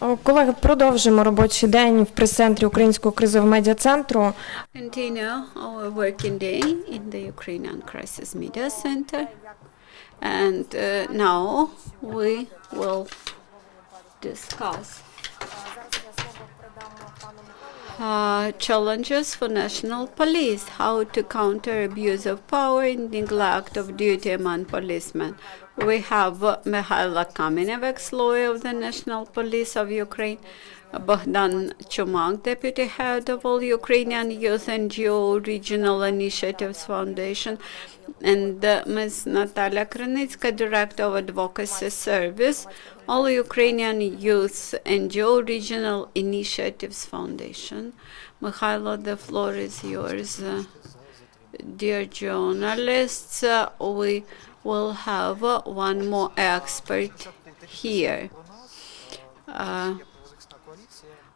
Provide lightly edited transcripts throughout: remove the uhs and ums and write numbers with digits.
Колеги, продовжимо робочий день в прес-центрі Українського кризового медіа-центру. Continue our working day in the Ukrainian Crisis Media Center. And now we will discuss challenges for national police, how to counter abuse of power and neglect of duty among policemen. We have Mykhailo Kamenev, ex-lawyer of the National Police of Ukraine, Bogdan Chumak, deputy head of all-Ukrainian Youth NGO Regional Initiatives Foundation, and Ms. Nataliya Krynytska, director of advocacy service, all-Ukrainian Youth NGO Regional Initiatives Foundation. Mykhailo, the floor is yours. Dear journalists, we will have one more expert here.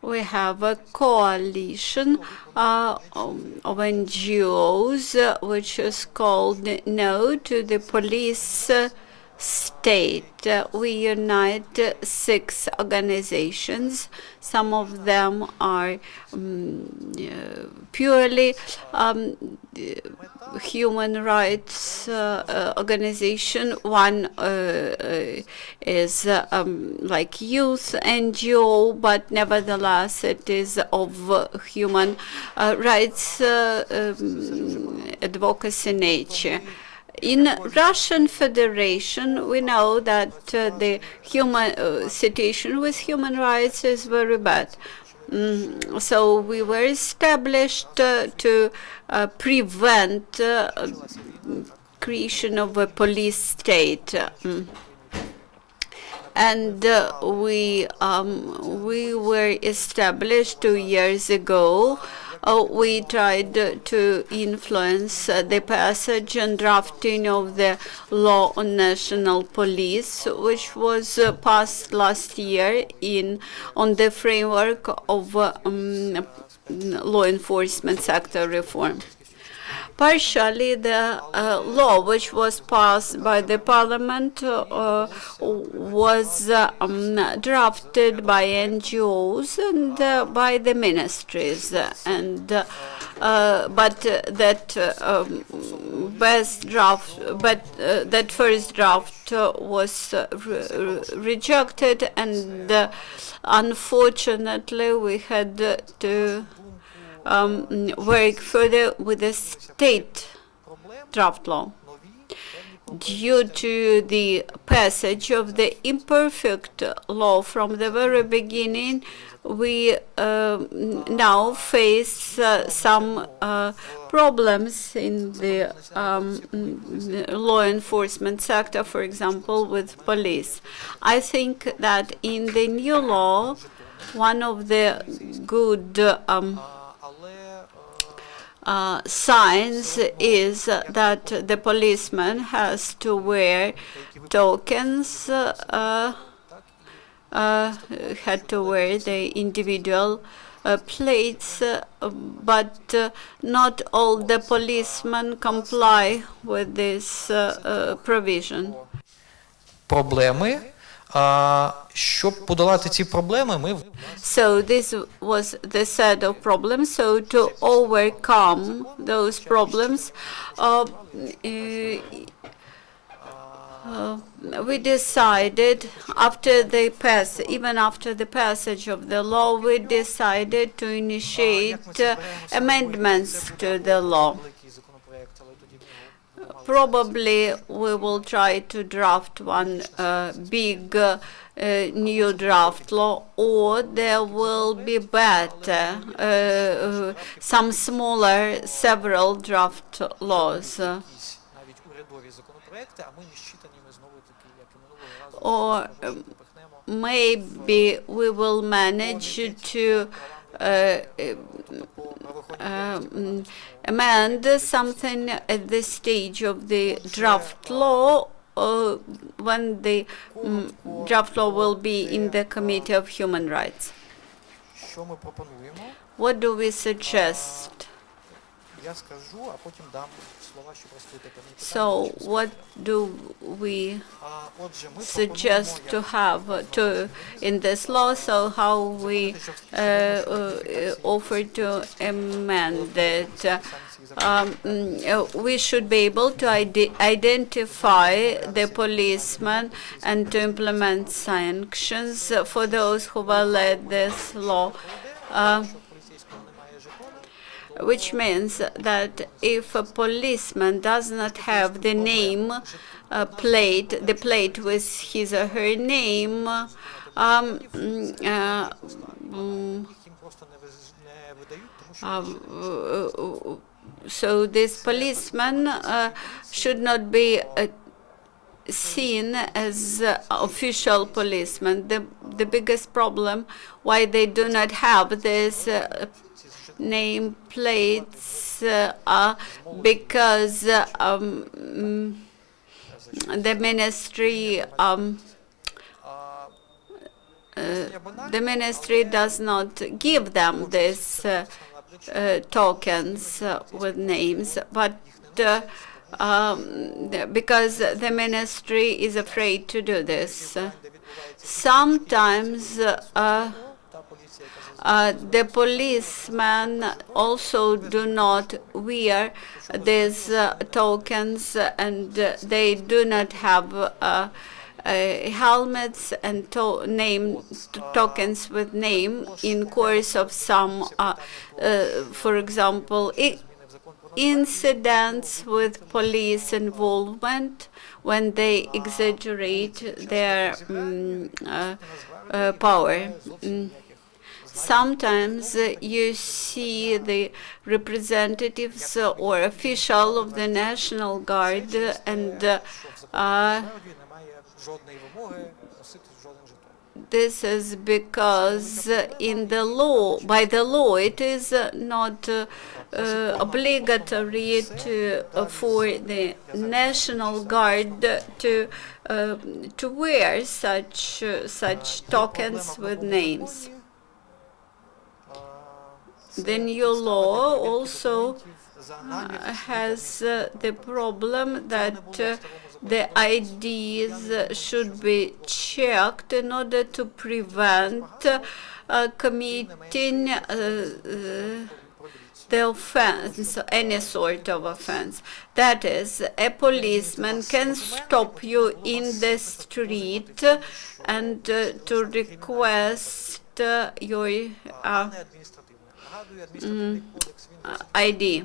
We have a coalition of NGOs which is called No to the Police State. We unite 6 organizations. Some of them are purely human rights organization. One is like youth NGO, but nevertheless it is of human rights advocacy nature. In Russian Federation, we know that the human situation with human rights is very bad. So we were established to prevent creation of a police state. And we were established 2 years ago. We tried to influence the passage and drafting of the law on national police, which was passed last year on the framework of law enforcement sector reform. Partially, the law which was passed by the parliament was drafted by NGOs and by the ministries, and but that that first draft was rejected, and unfortunately we had to work further with the state draft law. Due to the passage of the imperfect law from the very beginning, we now face some problems in the law enforcement sector, for example, with police. I think that in the new law, one of the good signs is that the policeman has to wear tokens, had to wear the individual plates, but not all the policemen comply with this provision. Проблеми. Щоб подолати ці проблеми, ми So this was the set of problems. So to overcome those problems, we decided even after the passage of the law, we decided to initiate amendments to the law. Probably we will try to draft one big new draft law, or there will be some smaller several draft laws. Or maybe we will manage to amend something at this stage of the draft law, when the draft law will be in the Committee of Human Rights. What do we suggest? Я скажу, а потім дам слова, щоб розкрити певні питання. So, чи what спитання. do we Отже, ми suggest to have in this law? So, how we offer to amend it? We should be able to identify the policeman and to implement sanctions for those who violate this law. Which means that if a policeman does not have the name plate, the plate with his or her name, so this policeman should not be seen as official policemen. The biggest problem why they do not have this name plates because the ministry does not give them these tokens with names, but because the ministry is afraid to do this. Sometimes the policemen also do not wear these tokens, and they do not have helmets and tokens with name in course of some, for example, incidents with police involvement when they exaggerate their power. Sometimes you see the representatives or official of the National Guard, and this is because in the law, by the law, it is not obligatory for the National Guard to wear such tokens with names. The new law also has the problem that the IDs should be checked in order to prevent committing the offense, any sort of offense. That is, a policeman can stop you in the street and to request your ID.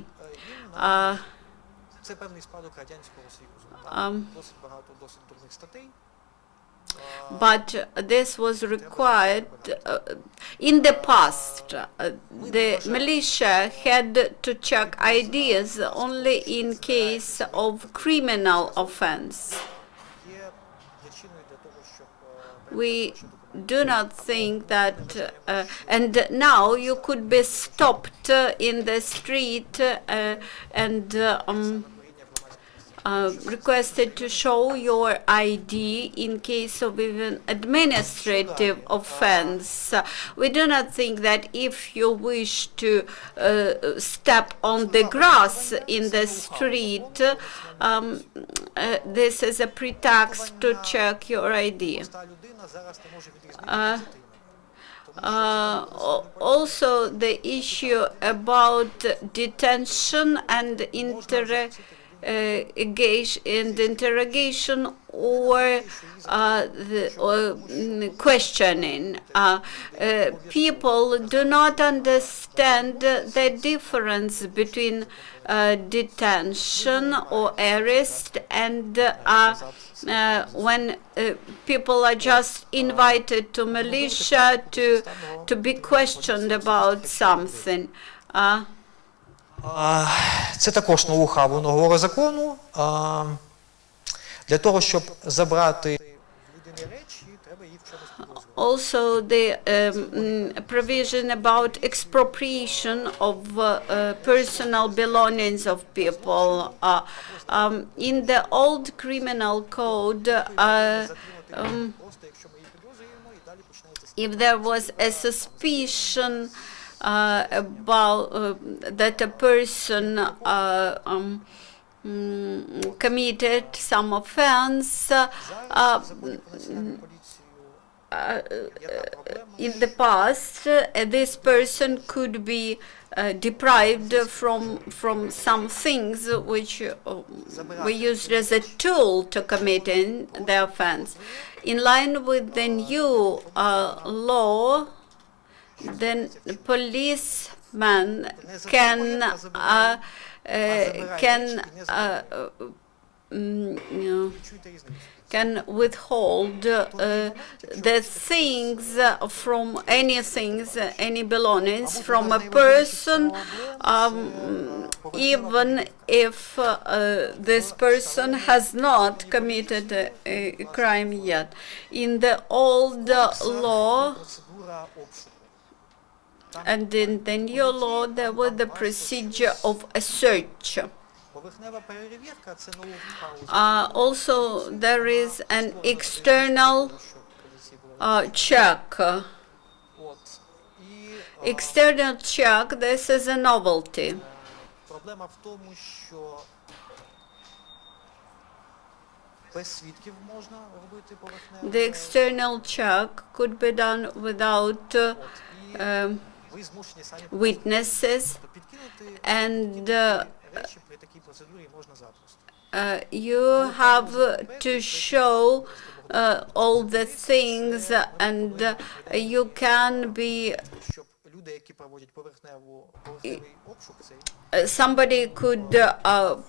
Це певний спадок Радянського Союзу. Досить багато досить дурних статей. But this was required in the past. The militia had to check IDs only in case of criminal offense. We do not think that, and now you could be stopped in the street and requested to show your ID in case of even administrative offense. We do not think that if you wish to step on the grass in the street, this is a pretext to check your ID. Also, the issue about detention and interrogation or questioning. People do not understand the difference between detention or arrest and when people are just invited to militia to be questioned about something. Це також ноу-хау нового закону. Для того, щоб забрати людини речі, треба їх в чомусь підозрювати. Also, the provision about expropriation of personal belongings of people. In the old criminal code, if there was a suspicion that a person committed some offense in the past, this person could be deprived from some things which were used as a tool to commit the offense. In line with the new law, then policeman can withhold the things any belongings from a person, even if this person has not committed a crime yet. In the old law and in the new law, there was the procedure of a search. Also, there is an external check. External check, this is a novelty. The external check could be done without witnesses, and you have to show all the things, and you can be somebody could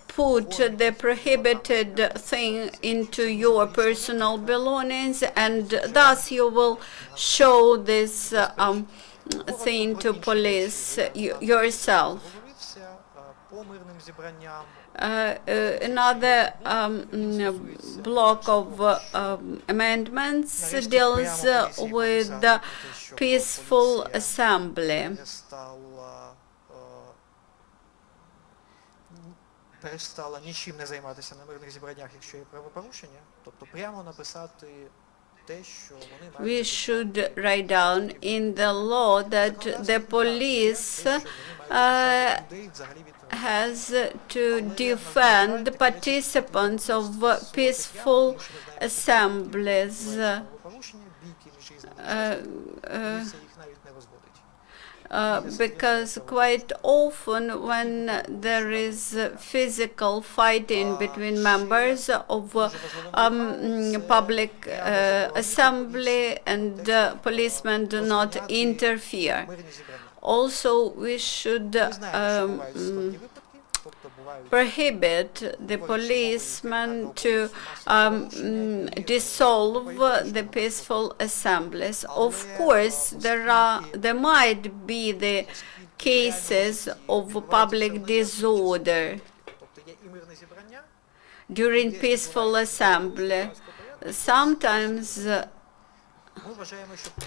put the prohibited thing into your personal belongings, and thus you will show this thing to police yourself. Another block of amendments deals with the peaceful assembly. Перестала нічим не займатися на мирних зібраннях, якщо є правопорушення, тобто прямо написати те, що вони мають. We should write down in the law that the police has to defend the participants of peaceful assemblies. Because quite often when there is physical fighting between members of public assembly, and policemen do not interfere. Also, we should prohibit the policemen to dissolve the peaceful assemblies. Of course, there might be the cases of public disorder during peaceful assembly. Sometimes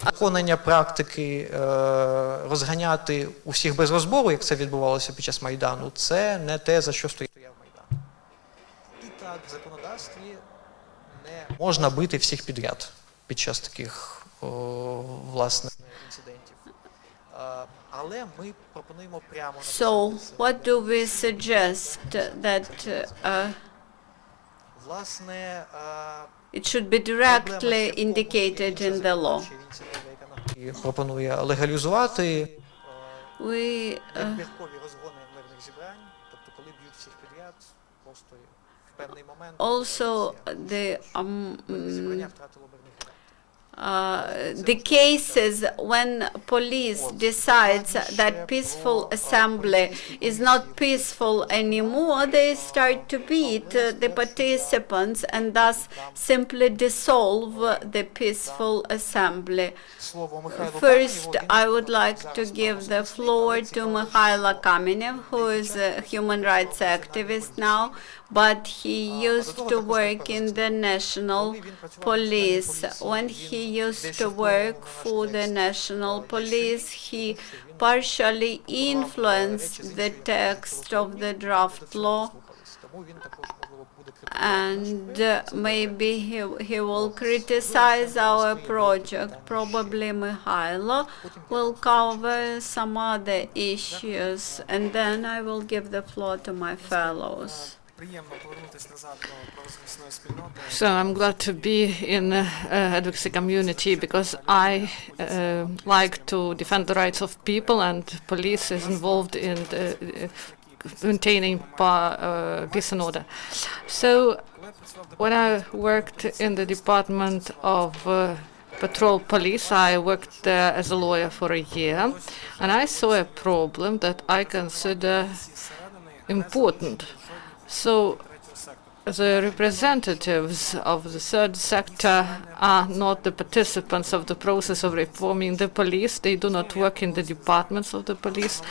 Виконання практики розганяти усіх без розбору, як це відбувалося під час Майдану, це не те, за що стояв Майдан. І так, в законодавстві не можна бити всіх підряд під час таких, власне, інцидентів. Але ми пропонуємо прямо... So, what do we suggest that власне, it should be directly indicated in the law? Пропонує легалізувати We вибіркові розгони мирних зібрань, тобто коли б'ють всіх підряд, просто в певний момент also зібрання втратило мирний характер. the cases when police decides that peaceful assembly is not peaceful anymore, they start to beat the participants and thus simply dissolve the peaceful assembly. First, I would like to give the floor to Mykhailo Kamenev, who is a human rights activist now, but he used to work in the national police. When he used to work for the national police, he partially influenced the text of the draft law, and maybe he will criticize our project. Probably Mykhailo will cover some other issues, and then I will give the floor to my fellows. So I'm glad to be in advocacy community because I like to defend the rights of people, and police is involved in the, maintaining peace and order. So when I worked in the Department of Patrol Police, I worked there as a lawyer for a year, and I saw a problem that I consider important. So the representatives of the third sector are not the participants of the process of reforming the police. They do not work in the departments of the police.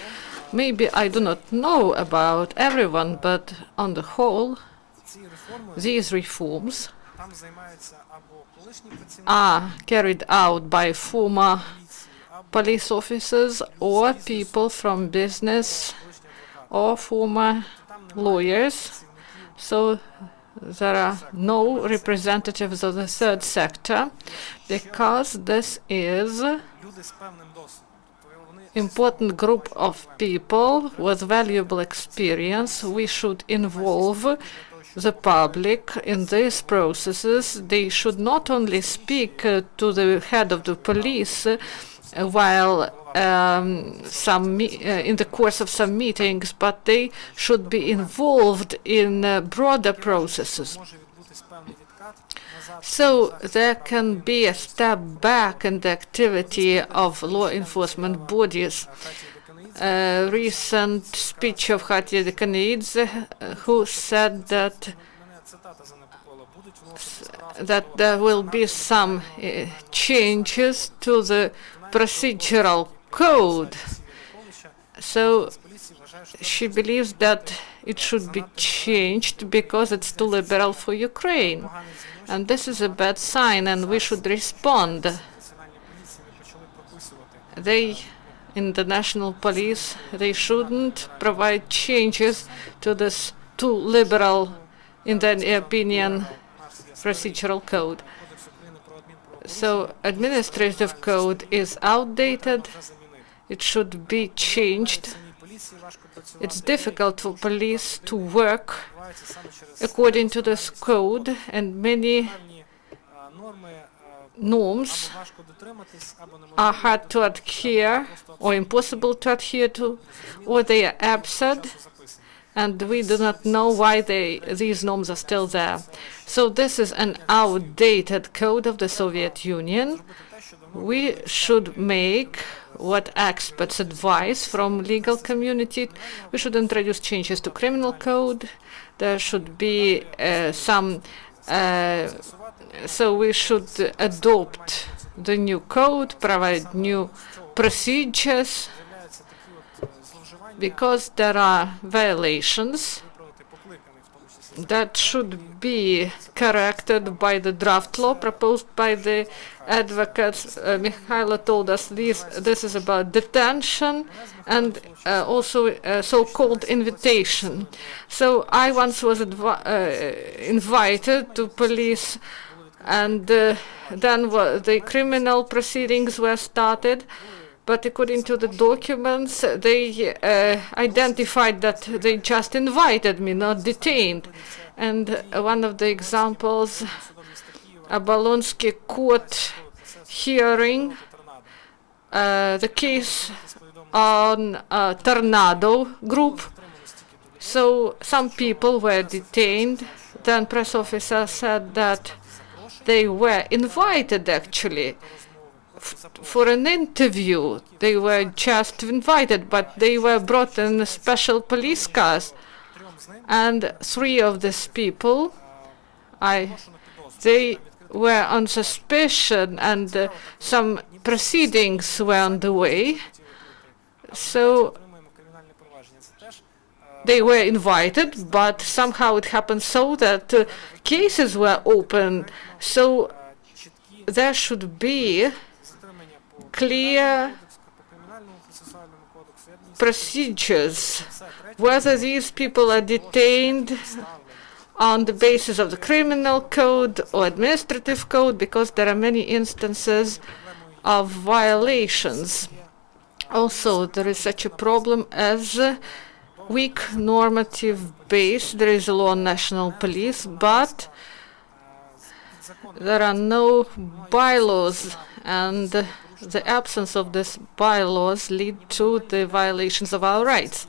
Maybe I do not know about everyone, but on the whole, these reforms are carried out by former police officers or people from business or former lawyers. So there are no representatives of the third sector because this is important group of people with valuable experience. We should involve the public in these processes. They should not only speak to the head of the police while in the course of some meetings, but they should be involved in broader processes. So there can be a step back in the activity of law enforcement bodies. A recent speech of Serhiy Pernykoza, who said that there will be some changes to the procedural code. So she believes that it should be changed because it's too liberal for Ukraine. And this is a bad sign, and we should respond. They, in the national police, they shouldn't provide changes to this too liberal, in their opinion, procedural code. So administrative code is outdated. It should be changed. It's difficult for police to work according to this code, and many norms are hard to adhere or impossible to adhere to, or they are absurd, and we do not know why these norms are still there. So this is an outdated code of the Soviet Union. We should make what experts advise from legal community. We should introduce changes to criminal code. There should be so we should adopt the new code, provide new procedures, because there are violations that should be corrected by the draft law proposed by the advocates. Mykhailo told us this is about detention and also so-called invitation. So I once was invited to police, and then the criminal proceedings were started. But according to the documents, they identified that they just invited me, not detained. And one of the examples, a Bolonsky court hearing, the case on Tornado group. So some people were detained. Then press officer said that they were invited actually for an interview. They were just invited, but they were brought in special police cars. And three of these people, they were on suspicion, and some proceedings were on the way. So they were invited, but somehow it happened so that cases were open. So there should be clear procedures. Whether these people are detained on the basis of the criminal code or administrative code, because there are many instances of violations. Also, there is such a problem as a weak normative base. There is a law on national police, but there are no bylaws, and the absence of these bylaws lead to the violations of our rights.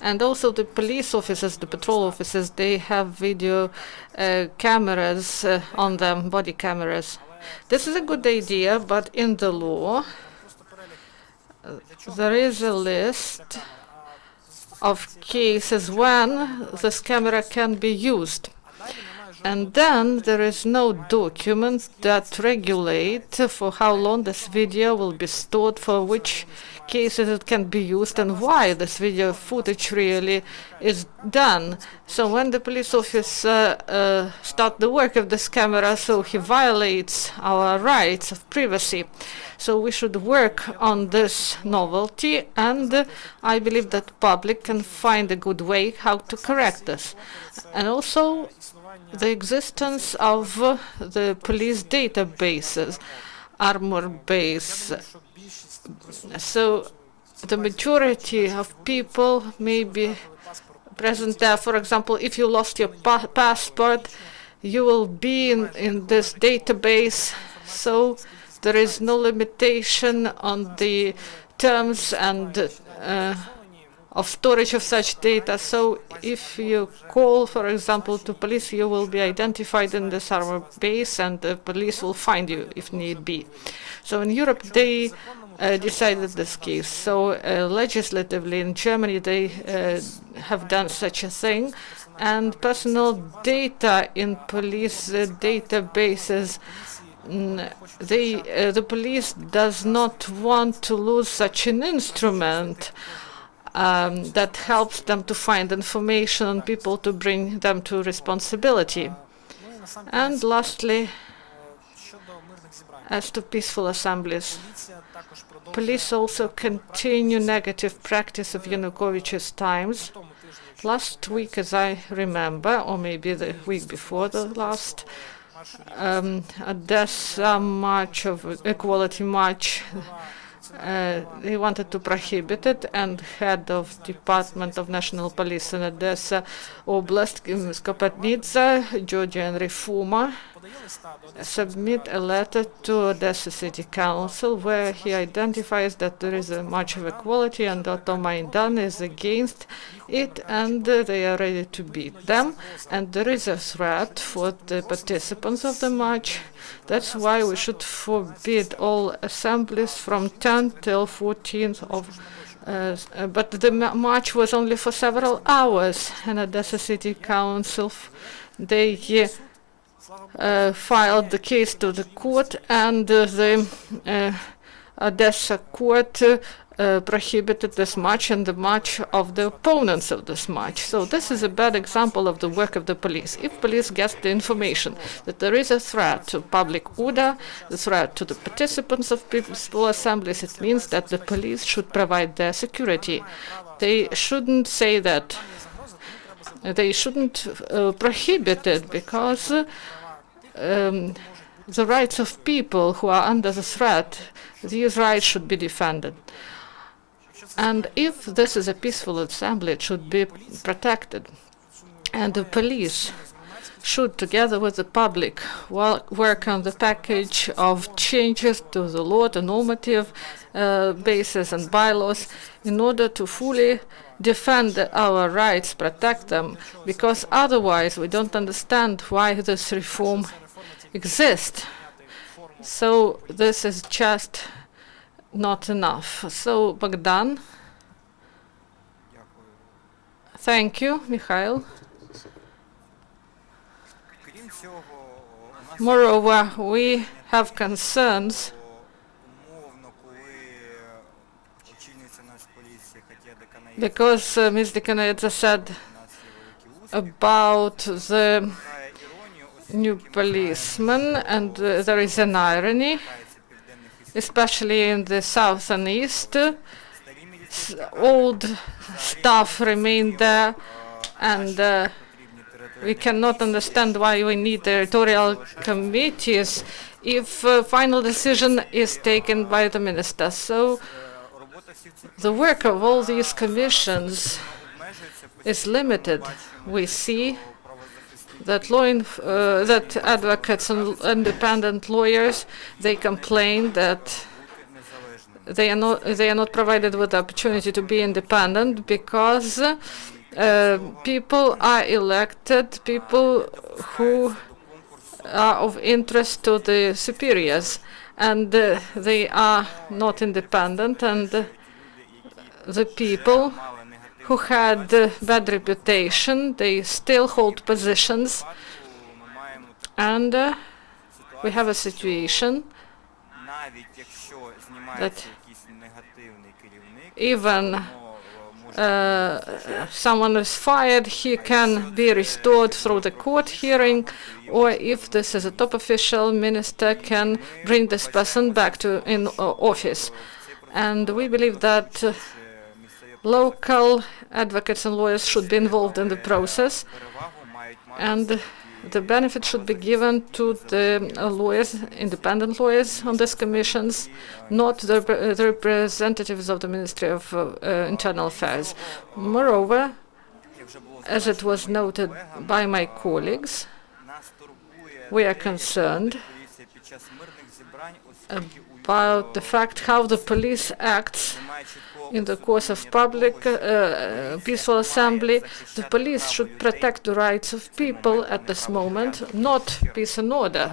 And also the police officers, the patrol officers, they have video cameras on them, body cameras. This is a good idea, but in the law, there is a list of cases when this camera can be used. And then there is no document that regulates for how long this video will be stored, for which cases it can be used, and why this video footage really is done. So when the police officer starts the work of this camera, so he violates our rights of privacy. So we should work on this novelty, and I believe that public can find a good way how to correct this. And also the existence of the police databases, armor base. So the majority of people may be present there. For example, if you lost your passport, you will be in this database. So there is no limitation on the terms and of storage of such data. So if you call, for example, to police, you will be identified in this armor base, and the police will find you if need be. So in Europe, they decided this case. So legislatively in Germany, they have done such a thing, and personal data in police databases, the police does not want to lose such an instrument that helps them to find information on people, to bring them to responsibility. And lastly, as to peaceful assemblies, police also continue negative practice of Yanukovych's times. Last week, as I remember, or maybe the week before the last, Odessa march of equality march, they wanted to prohibit it, and head of Department of National Police in Odessa Oblast, Skopatnitsa, Georgian Reformer, submit a letter to Odessa City Council where he identifies that there is a march of equality and Automaidan is against it, and they are ready to beat them, and there is a threat for the participants of the march. That's why we should forbid all assemblies from 10 till 14th of but the march was only for several hours, and Odessa City Council, they filed the case to the court, and the Odessa court prohibited this march and the march of the opponents of this march. So this is a bad example of the work of the police. If police gets the information that there is a threat to public order, the threat to the participants of peaceful assemblies, it means that the police should provide their security. They shouldn't say that. They shouldn't prohibit it, because the rights of people who are under the threat, these rights should be defended. And if this is a peaceful assembly, it should be protected. And the police should, together with the public, work on the package of changes to the law, the normative basis and bylaws, in order to fully defend our rights, protect them, because otherwise we don't understand why this reform exists. So this is just not enough. So Bogdan. Thank you, Mikhail. Moreover, we have concerns because Ms. Dekanayadze said about the new policemen, and there is an irony, especially in the south and east. Old staff remain there, and we cannot understand why we need territorial committees if final decision is taken by the minister. So the work of all these commissions is limited. We see that that advocates and independent lawyers, they complain that they are not provided with the opportunity to be independent because people are elected, people who are of interest to the superiors, and they are not independent, and the people who had bad reputation, they still hold positions, and we have a situation that even someone is fired, he can be restored through the court hearing, or if this is a top official, minister can bring this person back to in office. And we believe that local advocates and lawyers should be involved in the process, and the benefit should be given to the lawyers, independent lawyers on these commissions, not the representatives of the Ministry of Internal Affairs. Moreover, as it was noted by my colleagues, we are concerned about the fact how the police acts in the course of public peaceful assembly. The police should protect the rights of people at this moment, not peace and order.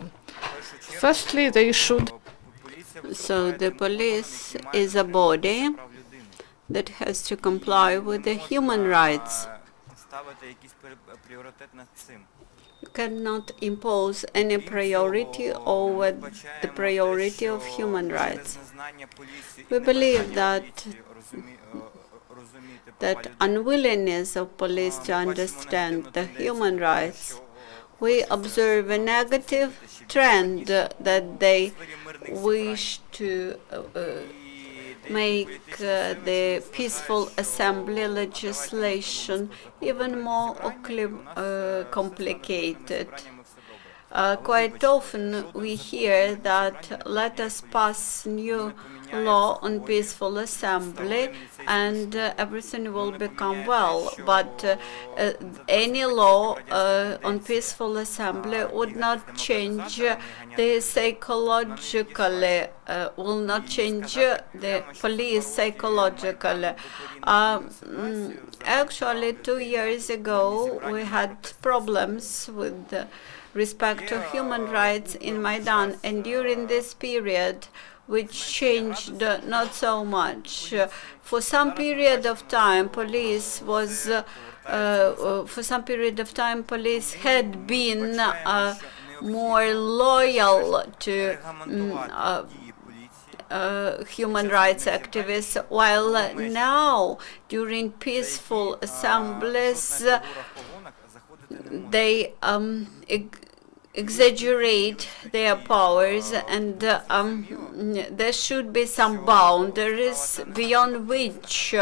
Firstly, they should. So the police is a body that has to comply with the human rights. You cannot impose any priority over the priority of human rights. We believe that unwillingness of police to understand the human rights, we observe a negative trend that they wish to make the peaceful assembly legislation even more complicated. Quite often we hear that let us pass new law on peaceful assembly and everything will become well. But any law on peaceful assembly would not change the psychologically, will not change the police psychologically. Actually, 2 years ago, we had problems with respect to human rights in Maidan, and during this period, which changed not so much. For some period of time, police had been more loyal to human rights activists, while now, during peaceful assemblies, they exaggerate their powers, and there should be some boundaries beyond which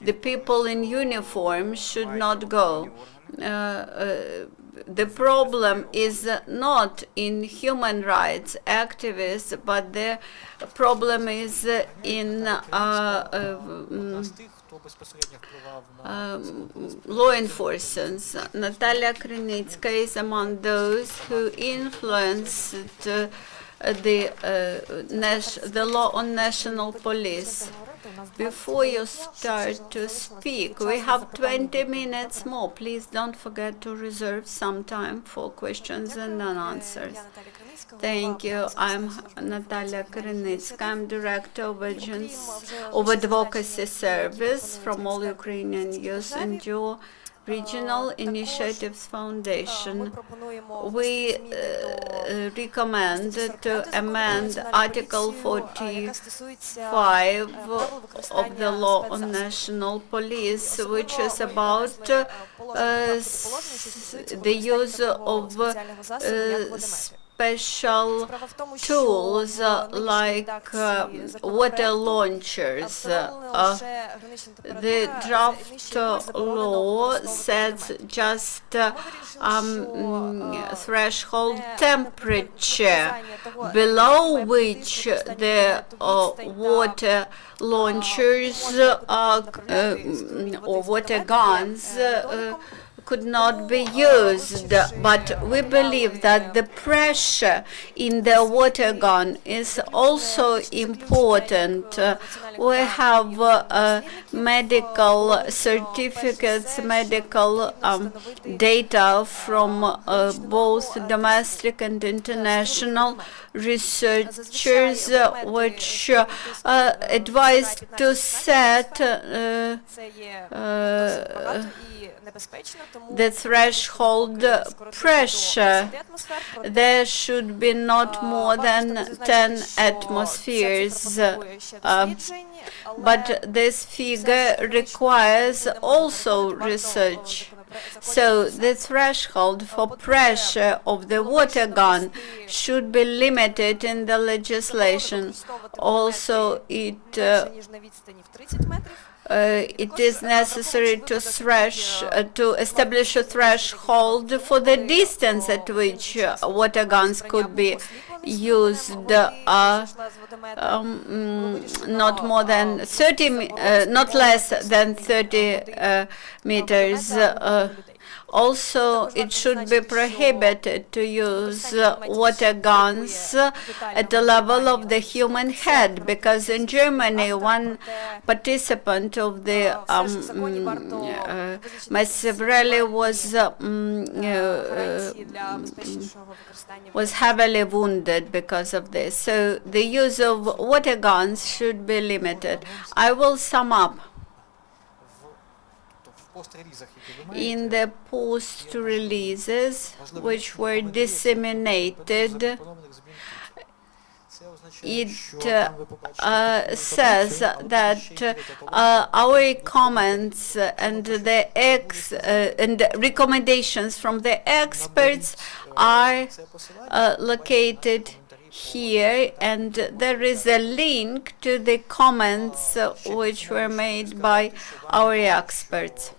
the people in uniform should not go. The problem is not in human rights activists, but the problem is in law enforcement. Nataliya Krynytska is among those who influenced the law on national police. Before you start to speak, we have 20 minutes more. Please don't forget to reserve some time for questions and answers. Thank you. I'm Nataliya Krynytska. I'm Director of Advocacy Service from All-Ukrainian Youth NGO Regional Initiatives Foundation. We recommend to amend Article 45 of the law on national police, which is about the use of special tools like water launchers. The draft law sets just threshold temperature below which the water launchers or water guns could not be used, but we believe that the pressure in the water gun is also important. We have medical certificates, medical data from both domestic and international researchers, which advised to set the threshold pressure. There should be not more than 10 atmospheres. But this figure requires also research. So the threshold for pressure of the water gun should be limited in the legislation. Also, it is necessary to establish a threshold for the distance at which water guns could be used, not more than 30, not less than 30 meters. Also, it should be prohibited to use water guns at the level of the human head, because in Germany, one participant of the massive rally was heavily wounded because of this. So the use of water guns should be limited. I will sum up. In the post-releases, which were disseminated, it says that our comments and the recommendations from the experts are located here, and there is a link to the comments which were made by our experts.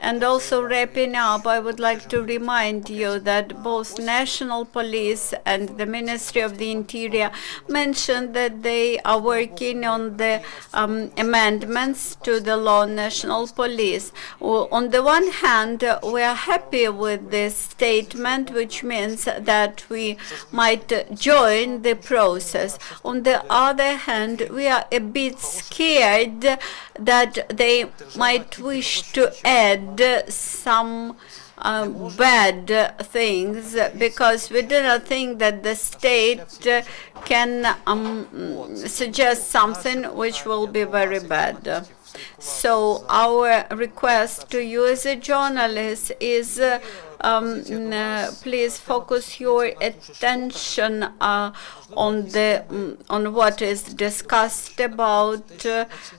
And also, wrapping up, I would like to remind you that both National Police and the Ministry of the Interior mentioned that they are working on the amendments to the law on National Police. On the one hand, we are happy with this statement, which means that we might join the process. On the other hand, we are a bit scared that they might wish to add some bad things, because we do not think that the state can suggest something which will be very bad. So our request to you as a journalist is please focus your attention on what is discussed about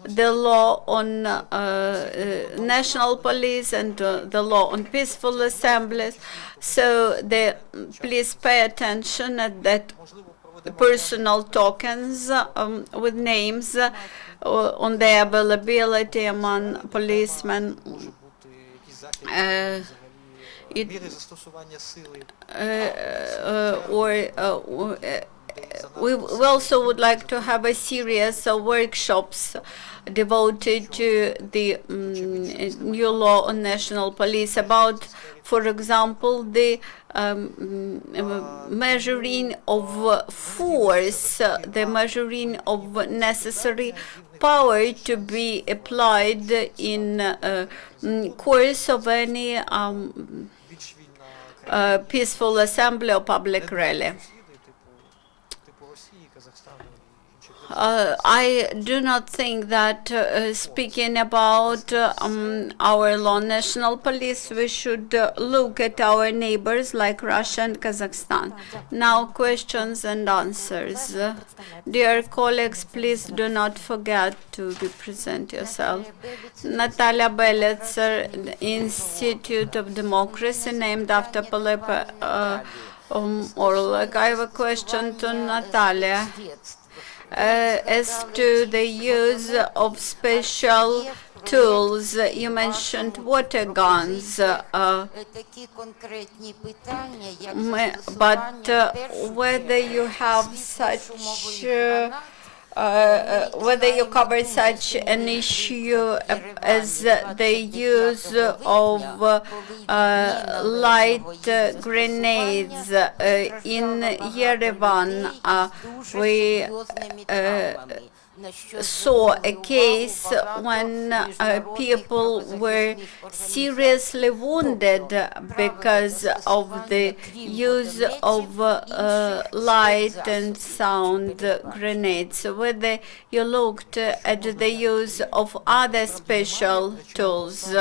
the law on national police and the law on peaceful assemblies. So please pay attention at that personal tokens with names on their availability among policemen. We also would like to have a series of workshops devoted to the new law on national police about, for example, the measuring of force, the measuring of necessary power to be applied in course of any peaceful assembly or public rally. I do not think that speaking about our law national police, we should look at our neighbors like Russia and Kazakhstan. Now, questions and answers. Dear colleagues, please do not forget to present yourself. Nataliya Krynytska, Institute of Democracy, named after Orlok. I have a question to Natalia. As to the use of special tools, you mentioned water guns, but whether you have such, whether you cover such an issue as the use of light grenades. In Yerevan, we saw a case when people were seriously wounded because of the use of light and sound grenades. Whether you looked at the use of other special tools.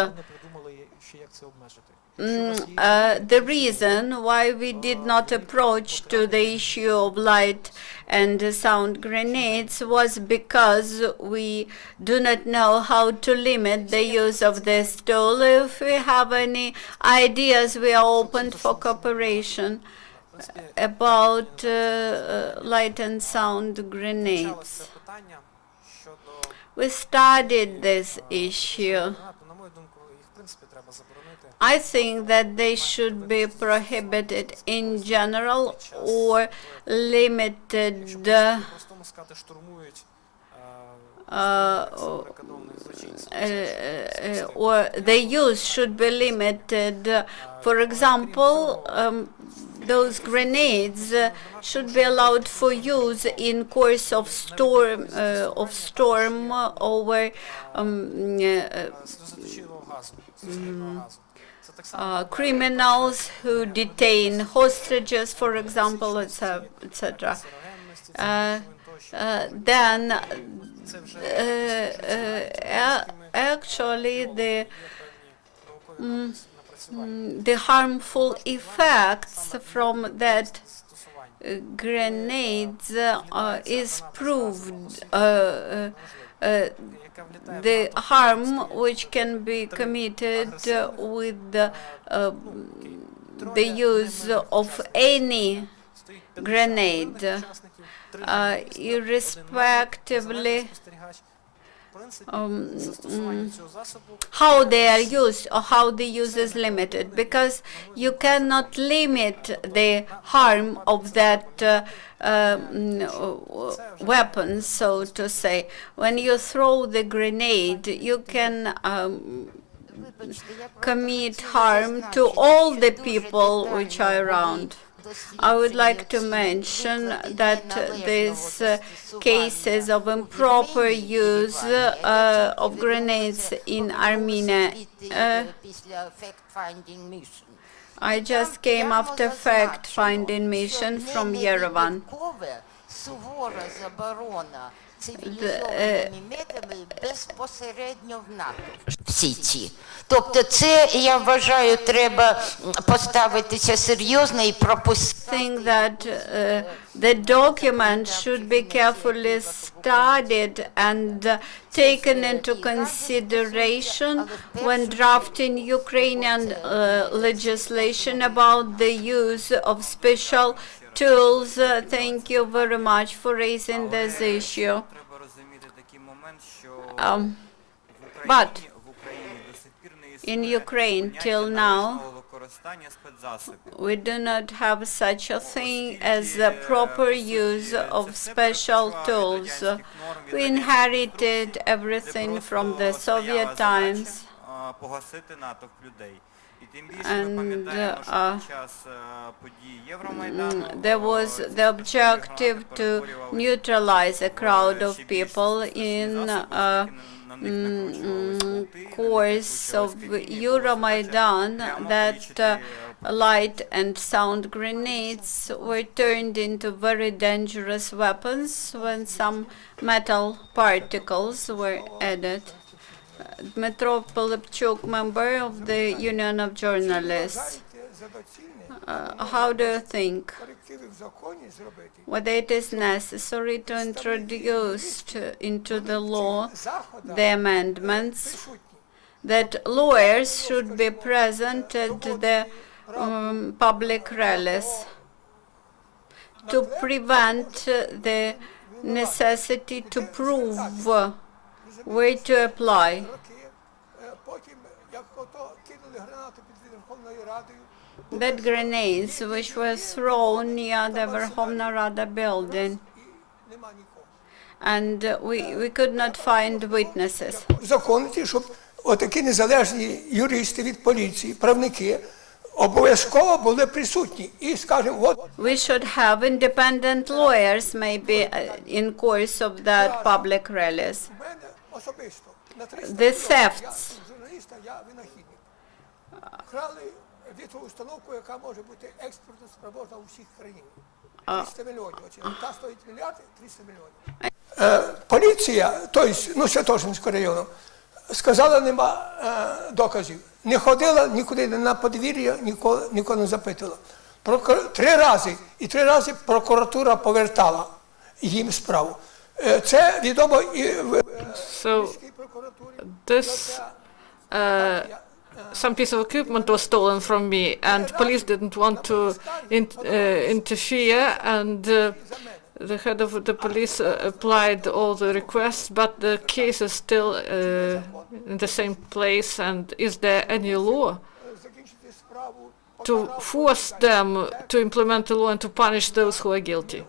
The reason why we did not approach to the issue of light and sound grenades was because we do not know how to limit the use of this tool. If we have any ideas, we are open for cooperation about light and sound grenades. We studied this issue. I think that they should be prohibited in general or limited, or the use should be limited. For example, those grenades should be allowed for use in course of storm over criminals who detain hostages, for example, etc. Then actually the harmful effects from that grenades is proved. The harm which can be committed with the use of any grenade, irrespectively how they are used or how the use is limited, because you cannot limit the harm of that weapon, so to say. When you throw the grenade, you can commit harm to all the people which are around. I would like to mention that these cases of improper use of grenades in Armenia, I just came after fact-finding mission from Yerevan. Всі ці. Тобто це, я вважаю, треба поставитися серйозно і пропустити. I think that the document should be carefully studied and taken into consideration when drafting Ukrainian legislation about the use of special tools. Thank you very much for raising this issue. But in Ukraine till now, we do not have such a thing as the proper use of special tools. We inherited everything from the Soviet times. And there was the objective to neutralize a crowd of people in course of Euromaidan that light and sound grenades were turned into very dangerous weapons when some metal particles were added. Dmitro Polipchuk, member of the Union of Journalists. How do you think whether it is necessary to introduce into the law the amendments that lawyers should be present at the public rallies to prevent the necessity to prove where to apply? That grenades which were thrown near the Verkhovna Rada building, and we could not find witnesses. Узаконити, щоб отакі незалежні юристи від поліції, правники, обов'язково були присутні. І, скажімо, от... We should have independent lawyers maybe in course of that public rallies. The thefts. Крали вітрову установку, яка може бути експортно спроможна у всіх країн. 300 мільйонів. Та стоїть мільярди, 300 мільйонів. Поліція, тобто, Святошинського району, сказала, нема доказів. Не ходила нікуди на подвір'я, нікого не запитала. 3 рази. І 3 рази прокуратура повертала їм справу. Це відомо і в So this some piece of equipment was stolen from me, and police didn't want to interfere, and the head of the police applied all the requests, but the case is still in the same place. And is there any law to force them to implement the law and to punish those who are guilty?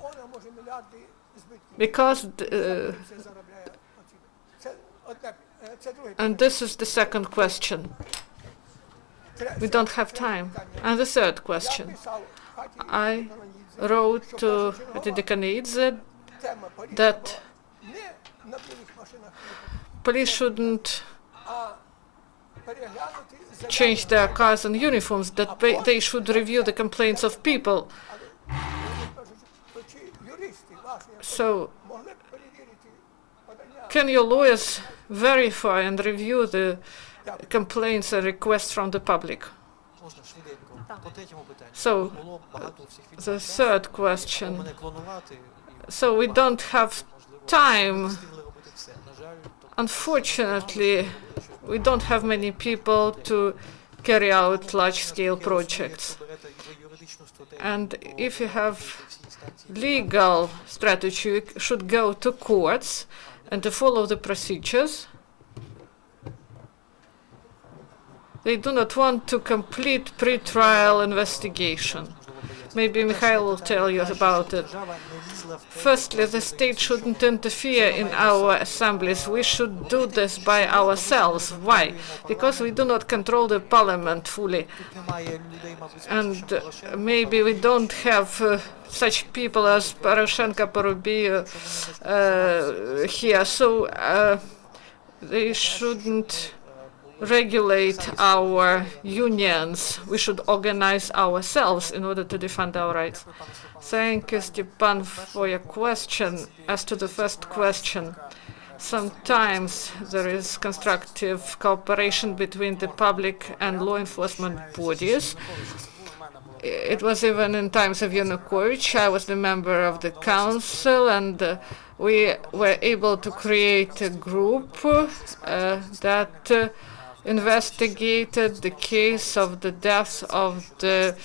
Because and this is the second question. We don't have time. And the third question. I wrote to Nataliya Krynytska that police shouldn't change their cars and uniforms, that they should review the complaints of people. So, can your lawyers verify and review the complaints and requests from the public? So, the third question. So we don't have time. Unfortunately, we don't have many people to carry out large-scale projects. And if you have legal strategy, you should go to courts and to follow the procedures. They do not want to complete pre-trial investigation. Maybe Mykhailo will tell you about it. Firstly, the state shouldn't interfere in our assemblies. We should do this by ourselves. Why? Because we do not control the parliament fully. And maybe we don't have such people as Poroshenko, Porubio here. So they shouldn't regulate our unions. We should organize ourselves in order to defend our rights. Thank you, Stepan, for your question. As to the first question, sometimes there is constructive cooperation between the public and law enforcement bodies. It was even in times of Yanukovych. I was the member of the council, and we were able to create a group that investigated the case of the death of the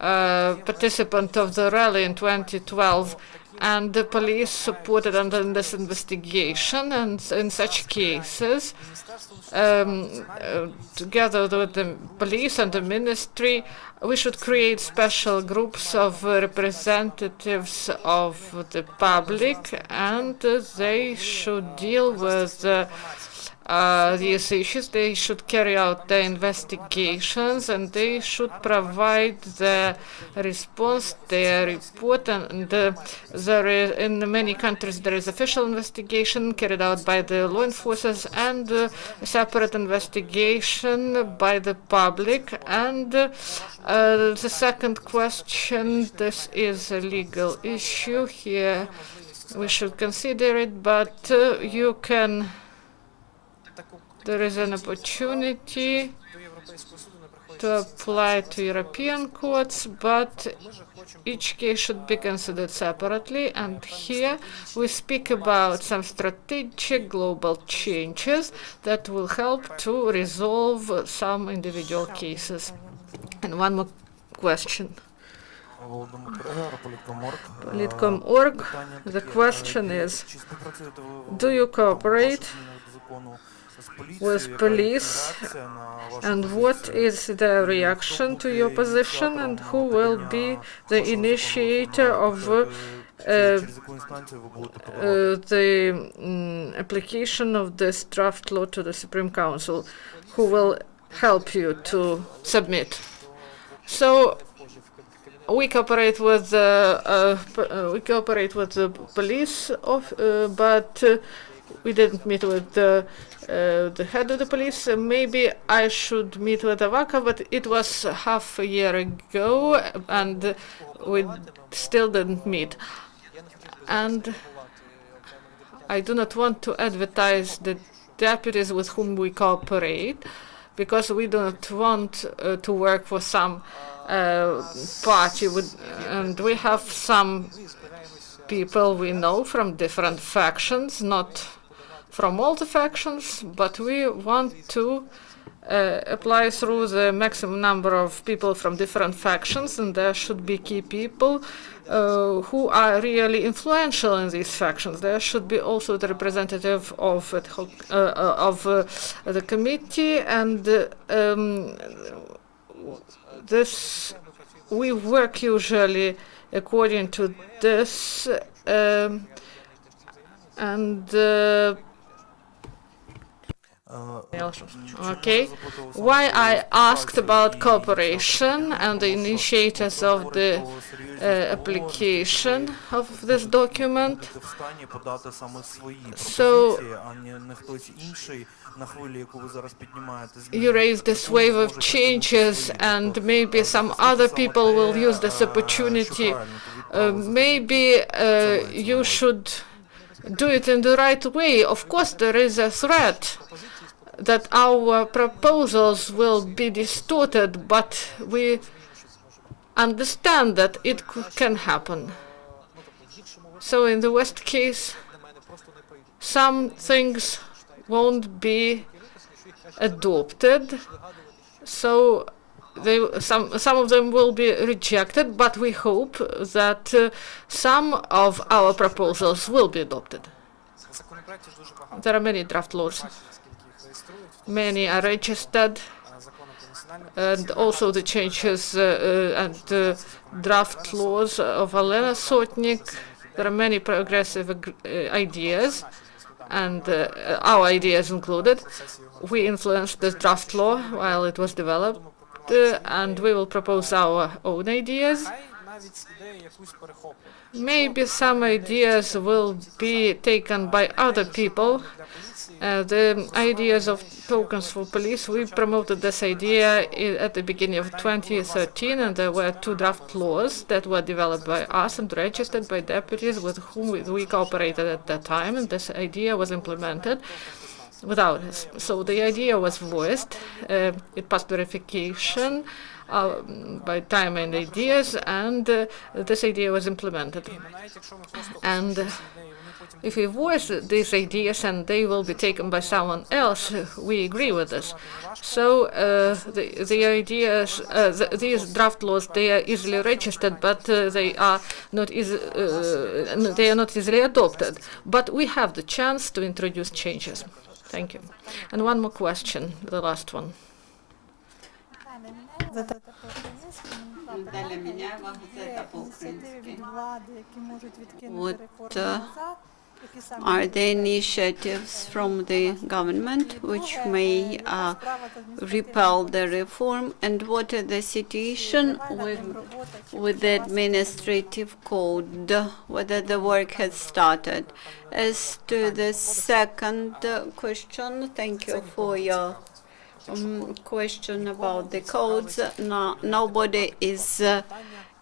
participant of the rally in 2012, and the police supported under this investigation. And in such cases, together with the police and the ministry, we should create special groups of representatives of the public, and they should deal with these issues. They should carry out the investigations and they should provide the response, their report. And there is, in many countries there is official investigation carried out by the law enforcers and a separate investigation by the public. And the second question, this is a legal issue here. We should consider it, but there is an opportunity to apply to European courts, but each case should be considered separately. And here we speak about some strategic global changes that will help to resolve some individual cases. And one more question. Politcom.org. The question is, do you cooperate with police, and what is the reaction to your position, and who will be the initiator of the application of this draft law to the Supreme Council? Who will help you to submit? So we cooperate with the police, but we didn't meet with the head of the police. Maybe I should meet with Avaka, but it was half a year ago, and we still didn't meet. And I do not want to advertise the deputies with whom we cooperate, because we do not want to work for some party, and we have some people we know from different factions, not from all the factions, but we want to apply through the maximum number of people from different factions, and there should be key people who are really influential in these factions. There should be also the representative of the committee, and this we work usually according to this, okay. Why I asked about cooperation and the initiators of the application of this document. So you raised this wave of changes, and maybe some other people will use this opportunity. Maybe you should do it in the right way. Of course, there is a threat that our proposals will be distorted, but we understand that it can happen. So in the worst case, some things won't be adopted, so some of them will be rejected, but we hope that some of our proposals will be adopted. There are many draft laws. Many are registered, and also the changes and draft laws of Alena Sotnik. There are many progressive ideas, and our ideas included. We influenced this draft law while it was developed, and we will propose our own ideas. Maybe some ideas will be taken by other people. The ideas of tokens for police, we promoted this idea at the beginning of 2013, and there were 2 draft laws that were developed by us and registered by deputies with whom we cooperated at that time, and this idea was implemented without us. So the idea was voiced, it passed verification by time and ideas, and this idea was implemented. And if we voice these ideas and they will be taken by someone else, we agree with this. So the ideas, these draft laws, they are easily registered, but they are not easily adopted. But we have the chance to introduce changes. Thank you. And one more question, the last one. Are there initiatives from the government which may repel the reform, and what is the situation with the administrative code, whether the work has started? As to the second question, thank you for your question about the codes. No, nobody is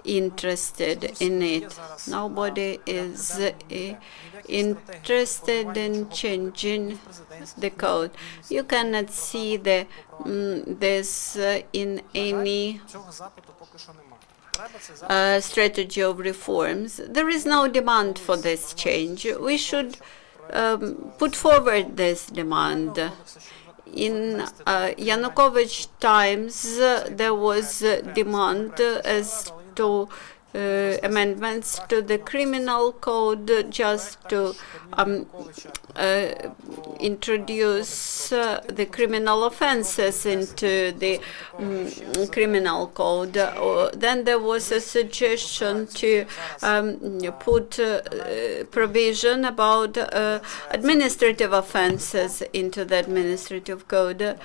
interested in it. Nobody is interested in changing the code. You cannot see this in any strategy of reforms. There is no demand for this change. We should put forward this demand. In Yanukovych times, there was demand as to amendments to the criminal code, just to introduce the criminal offenses into the criminal code. Then there was a suggestion to put provision about administrative offenses into the administrative code.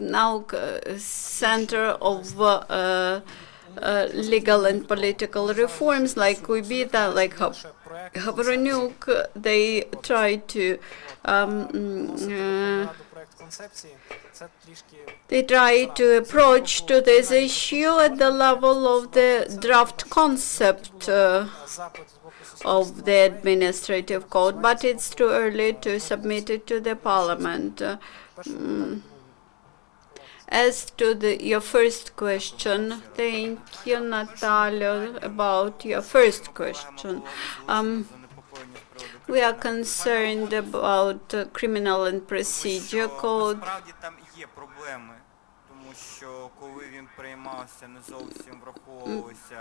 Now, center of legal and political reforms like Kubita, like Havronyuk, they try to approach to this issue at the level of the draft concept of the administrative code, but it's too early to submit it to the parliament. As to your first question, thank you, Natalia, about your first question. We are concerned about criminal and procedure code.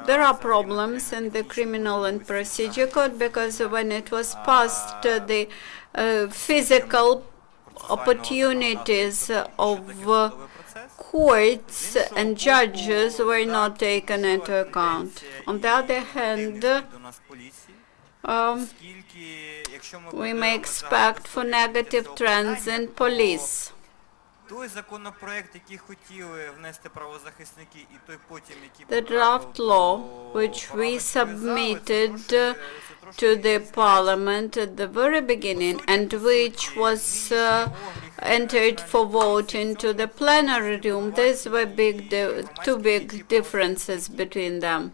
There are problems in the criminal and procedure code because when it was passed, the physical opportunities of courts and judges were not taken into account. On the other hand, we may expect for negative trends in police. The draft law, which we submitted to the parliament at the very beginning and which was entered for vote into the plenary room, there were two big differences between them.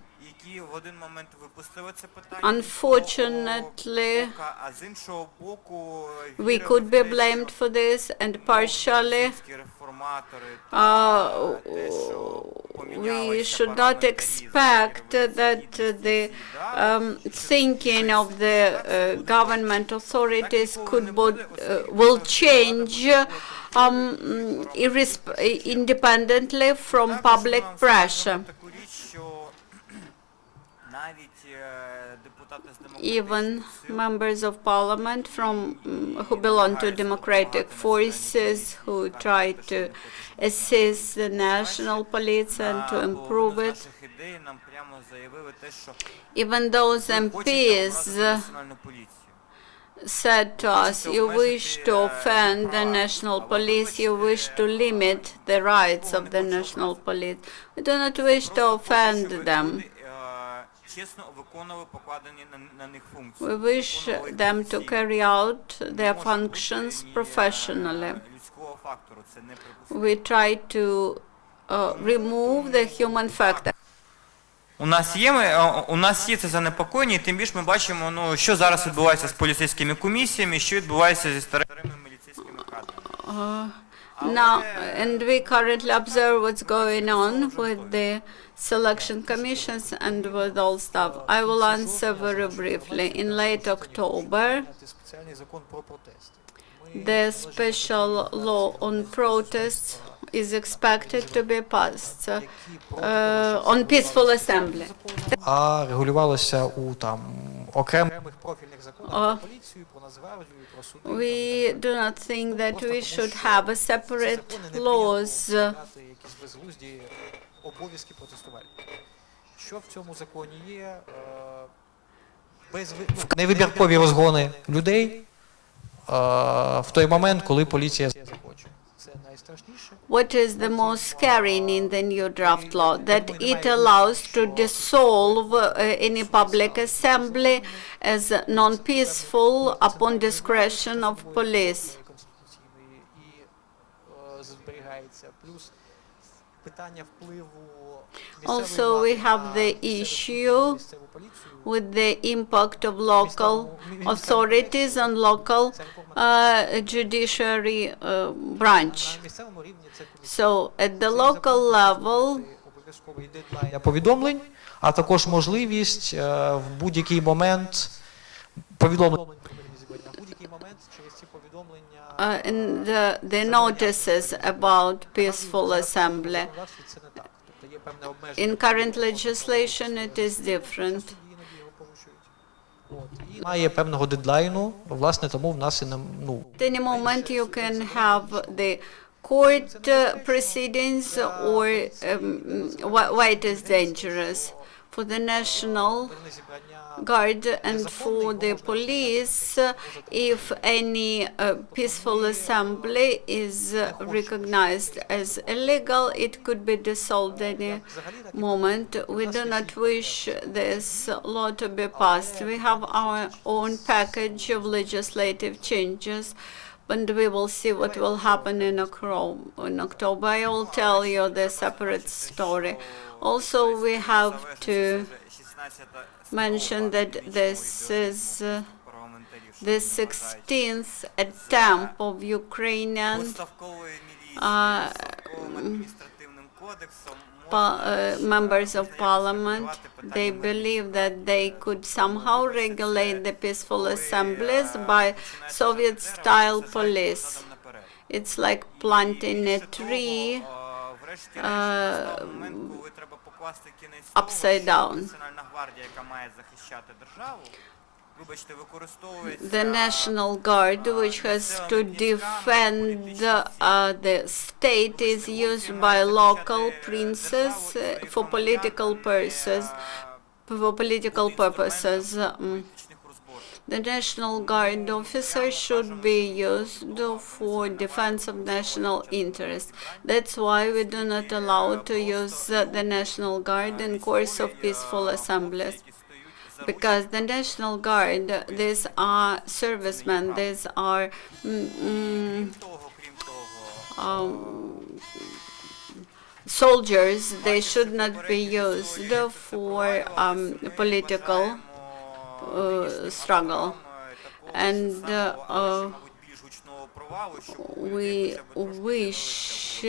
Unfortunately, we could be blamed for this, and partially we should not expect that the thinking of the government authorities will change independently from public pressure. Even members of parliament who belong to democratic forces, who try to assist the national police and to improve it, even those MPs said to us, you wish to offend the national police, you wish to limit the rights of the national police. We do not wish to offend them. We wish them to carry out their functions professionally. We try to remove the human factor. У нас є це занепокоєння, і тим більше ми бачимо, що зараз відбувається з поліцейськими комісіями, що відбувається зі старими міліцейськими кадрами. Now, and we currently observe what's going on with the selection commissions and with all stuff. I will answer very briefly. In late October, the special law on protests is expected to be passed on peaceful assembly. А регулювалося у окремих профільних законах про поліцію, про Нацгвардію, про суди. We do not think that we should have a separate laws. Якісь безглузді обов'язки протестувальників. Що в цьому законі є? невибіркові розгони людей в той момент, коли поліція захоче. Це найстрашніше. What is the most scaring in the new draft law? That it allows to dissolve any public assembly as non-peaceful upon discretion of police. Also, we have the issue with the impact of local authorities and local judiciary branch. So, at the local level, повідомлень, а також можливість в будь-який момент повідомлення через ці повідомлення and the notices about peaceful assembly. In current legislation, it is different. Має певного дедлайну, власне, тому в нас і At any moment, you can have the court proceedings, or why it is dangerous for the National Guard and for the police. If any peaceful assembly is recognized as illegal, it could be dissolved any moment. We do not wish this law to be passed. We have our own package of legislative changes, and we will see what will happen in October. I will tell you the separate story. Also, we have to mention that this is the 16th attempt of Ukrainian members of parliament. They believe that they could somehow regulate the peaceful assemblies by Soviet-style police. It's like planting a tree upside down. The National Guard, which has to defend the state, is used by local princes for political purposes. The National Guard officers should be used for defense of national interest. That's why we do not allow to use the National Guard in course of peaceful assemblies. Because the National Guard, these are servicemen, these are soldiers. They should not be used for political struggle. And we wish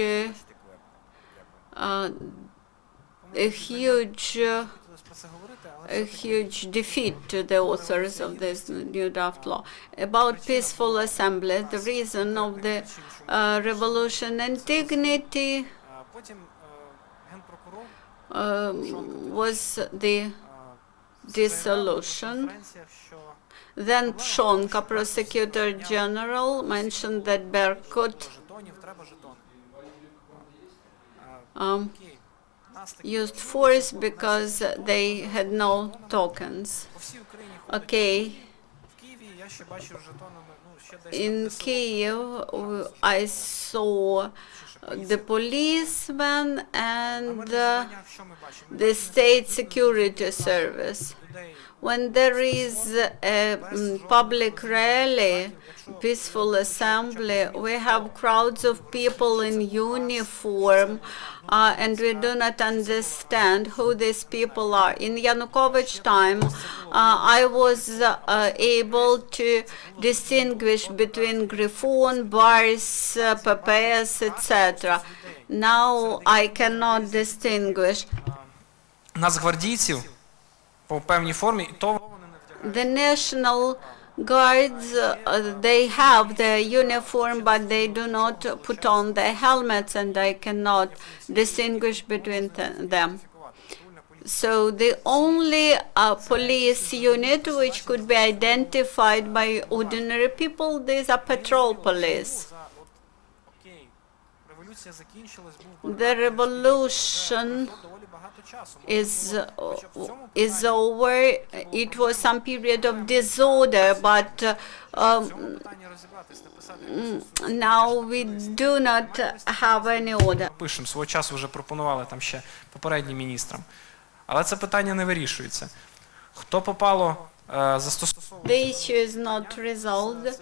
a huge defeat to the authors of this new draft law. About peaceful assembly, the reason of the revolution and dignity was the dissolution. Then Pshonka, Prosecutor General, mentioned that Berkut used force because they had no tokens. Okay. In Kyiv, I saw the policemen and the state security service. When there is a public rally, peaceful assembly, we have crowds of people in uniform, and we do not understand who these people are. In Yanukovych time, I was able to distinguish between Griffon, bars, PPS, etc. Now I cannot distinguish. Нацгвардійців по певній формі, то The National Guards, they have their uniform, but they do not put on their helmets, and I cannot distinguish between them. So the only police unit which could be identified by ordinary people, these are patrol police. революція закінчилась, був The revolution доволі багато часу. is over. It was some period of disorder, but Питання розібратись, написати. now we do not have any order. Пишемо, свого часу вже пропонували там ще попереднім міністрам. Але це питання не вирішується. Хто попало застосовувати? The issue is not resolved.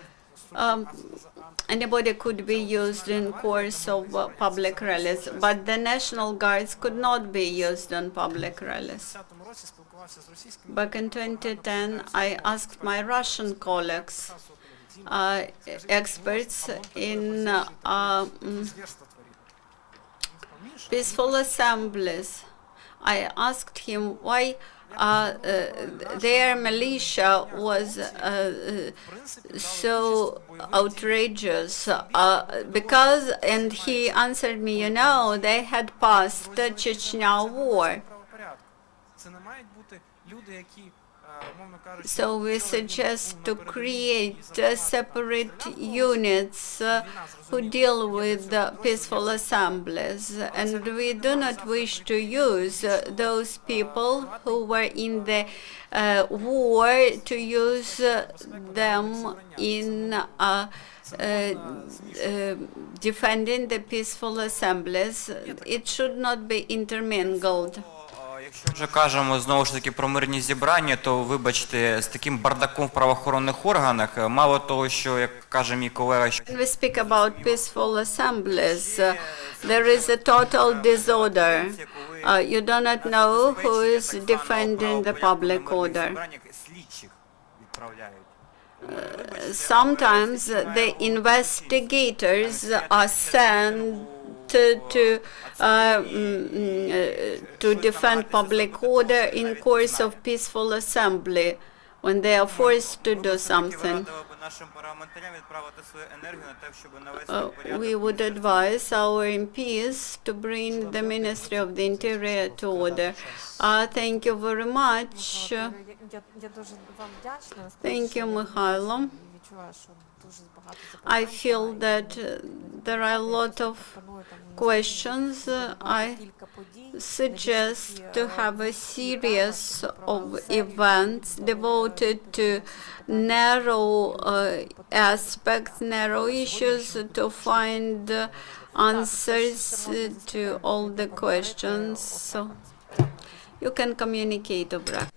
Anybody could be used in course of public rallies, but the National Guards could not be used on public rallies. Back in 2010, I asked my Russian colleagues, experts in peaceful assemblies. I asked him why their militia was so outrageous, and he answered me, you know, they had passed the Chechnya war. Це не мають бути люди, які, умовно кажучи, So we suggest to create separate units who deal with peaceful assemblies, and we do not wish to use those people who were in the war to use them in defending the peaceful assemblies. It should not be intermingled. Якщо вже кажемо знову ж таки про мирні зібрання, то вибачте, з таким бардаком в правоохоронних органах, мало того, що, як каже мій колега, що When we speak about peaceful assemblies, there is a total disorder. You do not know who is defending the public order. слідчих відправляють. Sometimes the investigators are sent to defend public order in course of peaceful assembly when they are forced to do something. We would advise our MPs to bring the Ministry of the Interior to order. Thank you very much. Thank you, Mykhailo. I feel that there are a lot of questions. I suggest to have a series of events devoted to narrow aspects, narrow issues, to find answers to all the questions. So you can communicate, Obrak.